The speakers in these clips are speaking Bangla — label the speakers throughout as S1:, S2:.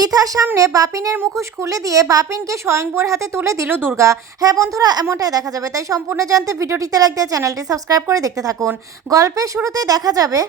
S1: পিঠার সামনে বাপিনের মুখোশ খুলে দিয়ে বাপিনকে স্বয়ংবর হাতে তুলে দিল দুর্গা। হ্যাঁ বন্ধুরা, এমনটাই দেখা যাবে। তাই সম্পূর্ণ জানতে ভিডিওটিতে লাইক দিয়ে চ্যানেলটি সাবস্ক্রাইব করে দেখতে থাকুন। গল্পের শুরুতে দেখা যাবে,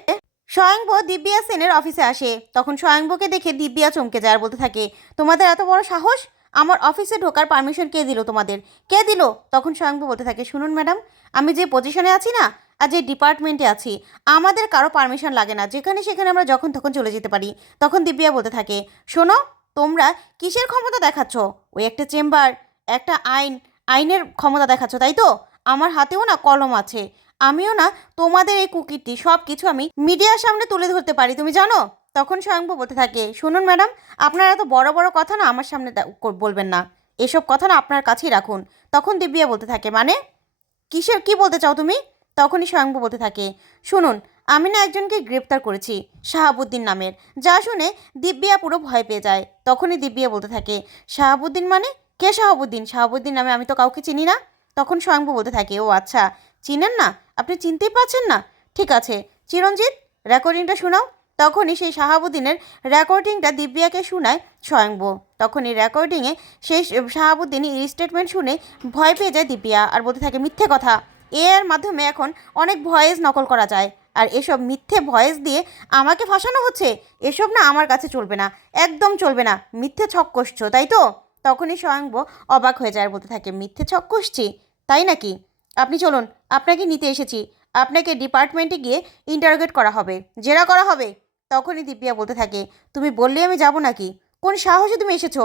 S1: স্বয়ংব দিব্যা সেনের অফিসে আসে। তখন স্বয়ংবকে দেখে দিব্যা চমকে যায় আর বলতে থাকে, তোমাদের এত বড় সাহস? আমার অফিসে ঢোকার পারমিশন কে দিল তোমাদের? কে দিল? তখন স্বয়ংব বলতে থাকে, শুনুন ম্যাডাম, আমি যে পজিশনে আছি না আর যে ডিপার্টমেন্টে আছি, আমাদের কারও পারমিশন লাগে না। যেখানে সেখানে আমরা যখন তখন চলে যেতে পারি। তখন দিব্যা বলতে থাকে, শোনো, তোমরা কিসের ক্ষমতা দেখাচ্ছ? ওই একটা চেম্বার, একটা আইন, আইনের ক্ষমতা দেখাচ্ছ, তাই তো? আমার হাতেও না কলম আছে। আমিও না তোমাদের এই কুকিরটি সব কিছু আমি মিডিয়ার সামনে তুলে ধরতে পারি, তুমি জানো? তখন স্বয়ংভু বলতে থাকে, শুনুন ম্যাডাম, আপনারা এত বড় বড় কথা না আমার সামনে বলবেন না। এসব কথা না আপনার কাছেই রাখুন। তখন দিব্যা বলতে থাকে মানে? কিসের, কি বলতে চাও তুমি? তখনই স্বয়ংভু বলতে থাকে। শুনুন, আমি না একজনকে গ্রেপ্তার করেছি, শাহাবুদ্দিন নামের। যা শুনে দিব্যা পুরো ভয় পেয়ে যায়। তখনই দিব্যা বলতে থাকে, শাহাবুদ্দিন মানে? কে শাহাবুদ্দিন? শাহাবুদ্দিন নামে আমি তো কাউকে চিনি না? তখন স্বয়ংভু বলতে থাকে, ও আচ্ছা চিনেন না? আপনি চিনতেই পারছেন না? ঠিক আছে, চিরঞ্জিত রেকর্ডিংটা শোনাও। তখনই সেই শাহাবুদ্দিনের রেকর্ডিংটা দিব্যাকে শোনায় স্বয়ংভু। তখন এই রেকর্ডিংয়ে সেই শাহাবুদ্দিন এই স্টেটমেন্ট শুনে ভয় পেয়ে যায় দিব্যা আর বলতে থাকে, মিথ্যে কথা। এর মাধ্যমে এখন অনেক ভয়েস নকল করা যায়। আর এসব মিথ্যে ভয়েস দিয়ে আমাকে ফাঁসানো হচ্ছে? এসব না আমার কাছে চলবে না। একদম চলবে না। মিথ্যে ছক কষছো তাই তো? তখনই স্বয়ংব অবাক হয়ে যায় বলতে থাকে, মিথ্যে ছক কষছি তাই নাকি? আপনি চলুন, আপনাকে নিতে এসেছি। আপনাকে ডিপার্টমেন্টে গিয়ে ইন্টারোগেট করা হবে। জেরা করা হবে। তখনই দিব্যা বলতে থাকে, তুমি বললে আমি যাব নাকি? কোন সাহসে তুমি এসেছ?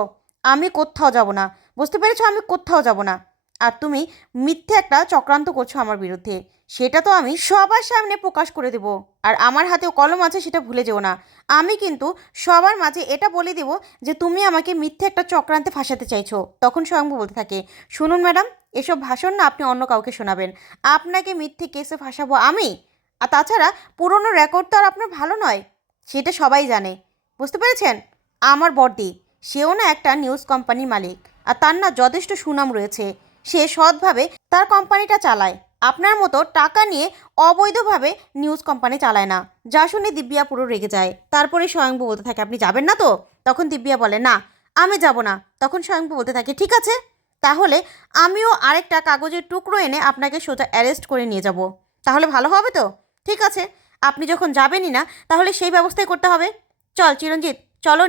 S1: আমি কোথাও যাব না। বুঝতে পেরেছ আমি কোথাও যাব না? আর তুমি মিথ্যে একটা চক্রান্ত করছ আমার বিরুদ্ধে। সেটা তো আমি সবার সামনে প্রকাশ করে দেব। আর আমার হাতেও কলম আছে, সেটা ভুলে যেও না। আমি কিন্তু সবার মাঝে এটা বলে দেব যে তুমি আমাকে মিথ্যে একটা চক্রান্তে ফাঁসাতে চাইছো। তখন স্বয়ংভু বলতে থাকে, শুনুন ম্যাডাম, এসব ভাষণ না আপনি অন্য কাউকে শোনাবেন। আপনাকে মিথ্যে কেসে ফাঁসাবো আমি? আর তাছাড়া পুরনো রেকর্ড তো আর আপনার ভালো নয়। সেটা সবাই জানে। বুঝতে পেরেছেন? আমার বর্দি সেও না একটা নিউজ কোম্পানির মালিক। আর তার না যথেষ্ট সুনাম রয়েছে। সে সৎভাবে তার কোম্পানিটা চালায়। আপনার মতো টাকা নিয়ে অবৈধভাবে নিউজ কোম্পানি চালায় না। যা শুনে দিব্যা পুরো রেগে যায়। তারপরে স্বয়ংভু বলতে থাকে, আপনি যাবেন না তো? তখন দিব্যা বলে, না, আমি যাব না। তখন স্বয়ংভু বলতে থাকে, ঠিক আছে, তাহলে আমিও আরেকটা কাগজের টুকরো এনে আপনাকে সোজা অ্যারেস্ট করে নিয়ে যাব। তাহলে ভালো হবে তো? ঠিক আছে, আপনি যখন যাবেনই না, তাহলে সেই ব্যবস্থাই করতে হবে। চল, চিরঞ্জিত, চলো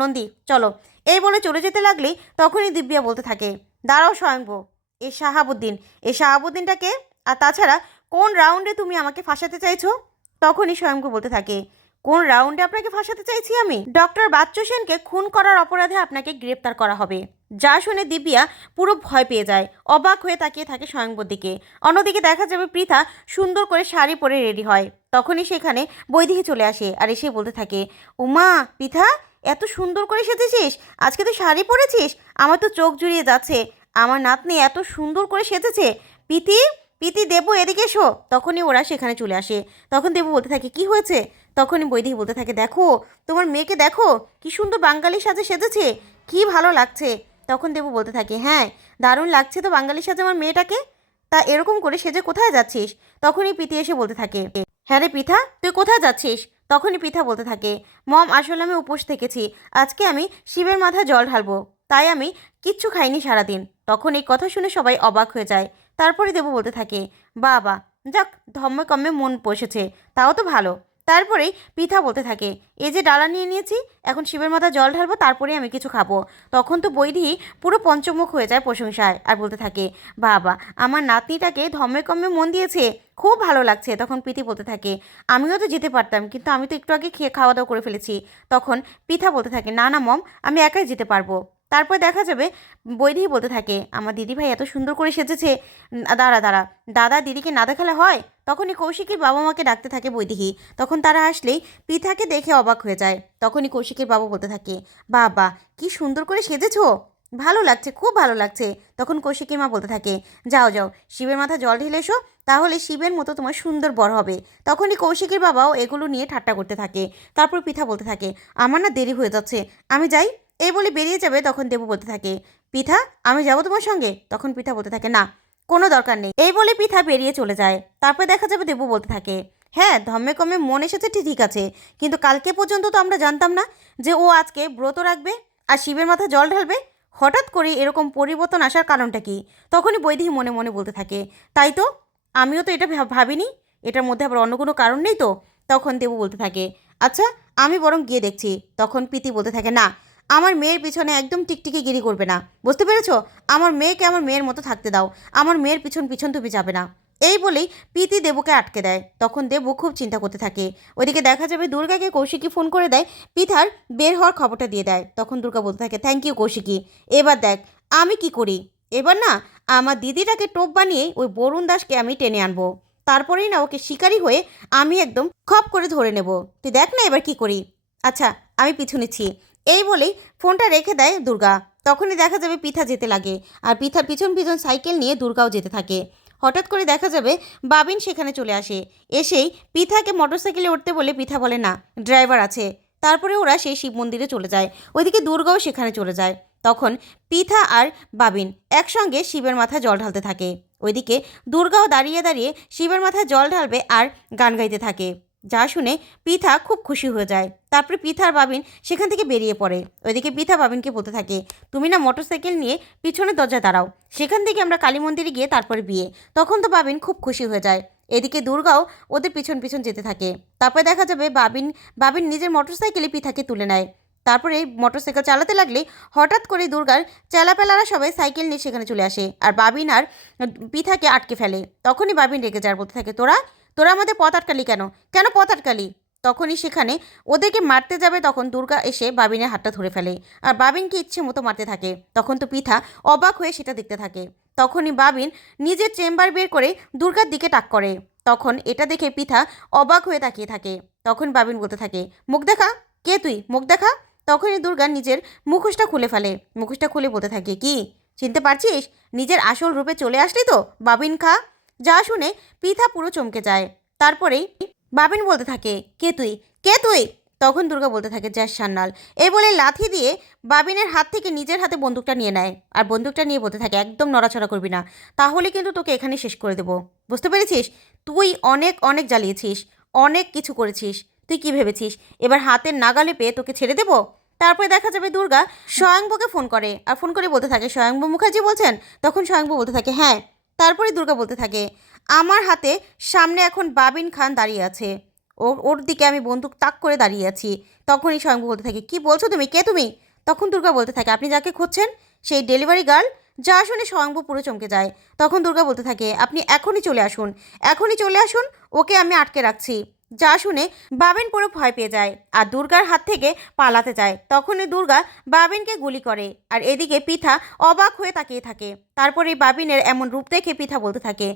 S1: নন্দী, চলো। এই বলে চলে যেতে লাগলেই তখনই দিব্যা বলতে থাকে, দাঁড়াও স্বয়ংভু এ শাহাবুদ্দিন এ শাহাবুদ্দিনটাকে আর তাছাড়া কোন রাউন্ডে তুমি আমাকে ফাঁসাতে চাইছো? তখনই স্বয়ংভু বলতে থাকে, কোন রাউন্ডে আপনাকে ফাঁসাতে চাইছি আমি? ডক্টর বাচ্চু সেনকে খুন করার অপরাধে আপনাকে গ্রেপ্তার করা হবে। যা শুনে দিব্যা পুরো ভয় পেয়ে যায়, অবাক হয়ে তাকিয়ে থাকে স্বয়ংবর দিকে অন্যদিকে দেখা যাবে পৃথা সুন্দর করে শাড়ি পরে রেডি হয়। তখনই সেখানে বৈদিকে চলে আসে, আর এসে বলতে থাকে, উমা, পৃথা, এত সুন্দর করে সেজেছিস, আজকে তো শাড়ি পরেছিস, আমার তো চোখ জুড়িয়ে যাচ্ছে। আমার নাতনি এত সুন্দর করে সেজেছে। পিতি পিতি দেবু, এদিকে এসো। তখনই ওরা সেখানে চলে আসে। তখন দেবু বলতে থাকে, কি হয়েছে? তখনই বৈদিক বলতে থাকে, দেখো, তোমার মেয়েকে দেখো, কি সুন্দর বাঙালি সাজে সেজেছে, কি ভালো লাগছে। তখন দেবু বলতে থাকে হ্যাঁ দারুণ লাগছে তো বাঙালি সাজে আমার মেয়েটাকে, তা এরকম করে সেজে কোথায় যাচ্ছিস? তখনই পিতি এসে বলতে থাকে হ্যাঁ রে পিঠা তুই কোথায় যাচ্ছিস? তখনই পিঠা বলতে থাকে, মম, আসলে আমি উপোস থেকেছি, আজকে আমি শিবের মাথায় জল ঢালবো, তাই আমি কিচ্ছু খাইনি সারাদিন। তখন এই কথা শুনে সবাই অবাক হয়ে যায়। তারপরে দেবু বলতে থাকে, বাবা, যাক ধম্মে কম্মে মন বসেছে তাও তো ভালো। তারপরেই পিঠা বলতে থাকে এই যে ডালা নিয়ে নিয়েছি, এখন শিবের মাথা জল ঢালবো তারপরে আমি কিছু খাব। তখন তো বৈধি পুরো পঞ্চমুখ হয়ে যায় প্রশংসায় আর বলতে থাকে, বাবা, আমার নাতনিটাকে ধম্মে কম্মে মন দিয়েছে, খুব ভালো লাগছে। তখন প্রীতি বলতে থাকে, আমিও তো যেতে পারতাম, কিন্তু আমি তো একটু আগে খেয়ে খাওয়া দাওয়া করে ফেলেছি। তখন পিঠা বলতে থাকে, না না, মম, আমি একাই যেতে পারব। তারপর দেখা যাবে বৈদেহী বলতে থাকে, আমার দিদিভাই এত সুন্দর করে সেজেছে দাঁড়া দাঁড়া, দাদা দিদিকে না দেখালে হয়? তখনই কৌশিকের বাবা মাকে ডাকতে থাকে বৈদেহী তখন তারা আসলেই পিঠাকে দেখে অবাক হয়ে যায়। তখনই কৌশিকের বাবা বলতে থাকে, বাবা, কি সুন্দর করে সেজেছো? ভালো লাগছে, খুব ভালো লাগছে। তখন কৌশিকের মা বলতে থাকে, যাও যাও, শিবের মাথা জল ঢেলে এসো, তাহলে শিবের মতো তোমার সুন্দর বর হবে। তখনই কৌশিকের বাবাও এগুলো নিয়ে ঠাট্টা করতে থাকে। তারপর পিঠা বলতে থাকে, আমার না দেরি হয়ে যাচ্ছে, আমি যাই। এই বলে বেরিয়ে যাবে তখন দেবু বলতে থাকে, পিঠা, আমি যাব তোমার সঙ্গে? তখন পিঠা বলতে থাকে, না, কোনো দরকার নেই। এই বলে পিঠা বেরিয়ে চলে যায়। তারপর দেখা যাবে দেবু বলতে থাকে হ্যাঁ ধম্মে কমে মন এসেছে ঠিক আছে, কিন্তু কালকে পর্যন্ত তো আমরা জানতাম না যে ও আজকে ব্রত রাখবে আর শিবের মাথায় জল ঢালবে। হঠাৎ করে এরকম পরিবর্তন আসার কারণটা কি? তখনই বৈদেহী মনে মনে বলতে থাকে, তাই তো, আমিও তো এটা ভাব- ভাবিনি। এটার মধ্যে আবার অন্য কোনো কারণ নেই তো? তখন দেবু বলতে থাকে আচ্ছা আমি বরং গিয়ে দেখছি। তখন প্রীতি বলতে থাকে, না আমার মেয়ের পিছনে একদম টিকটিকি গিরি করবে না। বুঝতে পেরেছ? আমার মেয়েকে আমার মেয়ের মতো থাকতে দাও। আমার মেয়ের পিছন পিছন তুমি যাবে না। এই বলেই প্রীতি দেবুকে আটকে দেয়। তখন দেবু খুব চিন্তা করতে থাকে। ওইদিকে দেখা যাবে দুর্গাকে কৌশিকী ফোন করে দেয়। পিথার বের হওয়ার খবরটা দিয়ে দেয়। তখন দুর্গা বলতে থাকে থ্যাংক ইউ কৌশিকী। এবার দেখ, আমি কি করি? এবার না, আমার দিদিটাকে টোপ বানিয়ে ওই বরুণ দাসকে আমি টেনে আনব। তারপরেই না ওকে শিকারি হয়ে আমি একদম খপ করে ধরে নেব। তুই দেখ না এবার কি করি। আচ্ছা আমি পিছু নিচ্ছি। এই বলেই ফোনটা রেখে দেয় দুর্গা। তখনই দেখা যাবে পিঠা যেতে লাগে আর পিঠার পিছন পিছন সাইকেল নিয়ে দুর্গাও যেতে থাকে। হঠাৎ করে দেখা যাবে বাবিন সেখানে চলে আসে। এসেই পিঠাকে মোটরসাইকেলে উঠতে বলে পিথা বলে, না, ড্রাইভার আছে। তারপরে ওরা সেই শিব মন্দিরে চলে যায়। ওইদিকে দুর্গাও সেখানে চলে যায়। তখন পিথা আর বাবিন একসঙ্গে শিবের মাথায় জল ঢালতে থাকে। ওইদিকে দুর্গাও দাঁড়িয়ে দাঁড়িয়ে শিবের মাথায় জল ঢালবে আর গান গাইতে থাকে। যা শুনে পিঠা খুব খুশি হয়ে যায়। তারপরে পিঠা আর বাবিন সেখান থেকে বেরিয়ে পড়ে। ওইদিকে পিঠা বাবিনকে বলতে থাকে, তুমি না মোটরসাইকেল নিয়ে পিছনে দরজা দাঁড়াও। সেখান থেকে আমরা কালী মন্দিরে গিয়ে তারপরে বিয়ে। তখন তো বাবিন খুব খুশি হয়ে যায়। এদিকে দুর্গাও ওদের পিছন পিছন যেতে থাকে। তারপরে দেখা যাবে বাবিন বাবিন নিজের মোটরসাইকেলে পিথাকে তুলে নেয়। তারপরে মোটরসাইকেল চালাতে লাগলে হঠাৎ করে দুর্গার চেলাপেলারা সবাই সাইকেল নিয়ে সেখানে চলে আসে। আর বাবিন আর পিথাকে আটকে ফেলে। তখনই বাবিন রেগে যার বলতে থাকে, তোরা তোরা আমাদের পথ আটকালি কেন? কেন পথ আটকালি? তখনই সেখানে ওদেরকে মারতে যাবে তখন দুর্গা এসে বাবিনের হাতটা ধরে ফেলে। আর বাবিনকে ইচ্ছে মতো মারতে থাকে? তখন তো পিঠা অবাক হয়ে সেটা দেখতে থাকে। তখনই বাবিন নিজের চেম্বার বের করে দুর্গার দিকে টাক করে। তখন এটা দেখে পিথা অবাক হয়ে তাকিয়ে থাকে। তখন বাবিন বলতে থাকে, মুখ দেখা? কে তুই? মুখ দেখা? তখনই দুর্গা নিজের মুখোশটা খুলে ফেলে। মুখোশটা খুলে বলতে থাকে, কি? চিনতে পারছিস? নিজের আসল রূপে চলে আসলি তো? বাবিন খা। যা শুনে পিঠা পুরো চমকে যায়। তারপরেই বাবিন বলতে থাকে, কে তুই? কে তুই? তখন দুর্গা বলতে থাকে, জ্যাস সান্নাল এই বলে লাথি দিয়ে বাবিনের হাত থেকে নিজের হাতে বন্দুকটা নিয়ে নেয় আর বন্দুকটা নিয়ে বলতে থাকে, একদম নড়াচড়া করবি না। তাহলে কিন্তু তোকে এখানে শেষ করে দেবো। বুঝতে পেরেছিস? তুই অনেক অনেক জ্বালিয়েছিস। অনেক কিছু করেছিস। তুই কি ভেবেছিস? এবার হাতের নাগালে পেয়ে তোকে ছেড়ে দেবো? তারপরে দেখা যাবে দুর্গা স্বয়ংবকে ফোন করে। আর ফোন করে বলতে থাকে স্বয়ংবু মুখার্জি বলছেন? তখন স্বয়ংবু বলতে থাকে হ্যাঁ। তারপরে দুর্গা বলতে থাকে, আমার হাতে সামনে এখন বাবিন খান দাঁড়িয়ে আছে। ওর ওর দিকে আমি বন্দুক তাক করে দাঁড়িয়ে আছি। তখনই স্বয়ং বলতে থাকে, কি বলছো তুমি? কে তুমি? তখন দুর্গা বলতে থাকে, আপনি যাকে খুঁজছেন, সেই ডেলিভারি গার্ল, যা শুনে স্বয়ংবু পুরো চমকে যায়। তখন দুর্গা বলতে থাকে, আপনি এখনই চলে আসুন, এখনই চলে আসুন, ওকে আমি আটকে রাখছি। যা শুনে বাবিন পুরো ভয় পেয়ে যায় আর দুর্গার হাত থেকে পালাতে যায়। তখনই দুর্গা বাবিনকে গুলি করে আর এদিকে পিঠা অবাক হয়ে তাকিয়ে থাকে। তারপরে এই বাবিনের এমন রূপ দেখে পিঠা বলতে থাকে,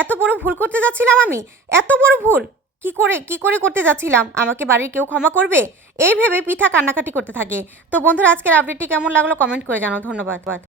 S1: এত বড় ভুল করতে যাচ্ছিলাম আমি? এত বড় ভুল? কি করে কি করে করতে যাচ্ছিলাম? আমাকে বাড়ির কেউ ক্ষমা করবে? এই ভেবে পিঠা কান্নাকাটি করতে থাকে। তো বন্ধুরা, আজকের আপডেটটি কেমন লাগল কমেন্ট করে জানাও। ধন্যবাদ।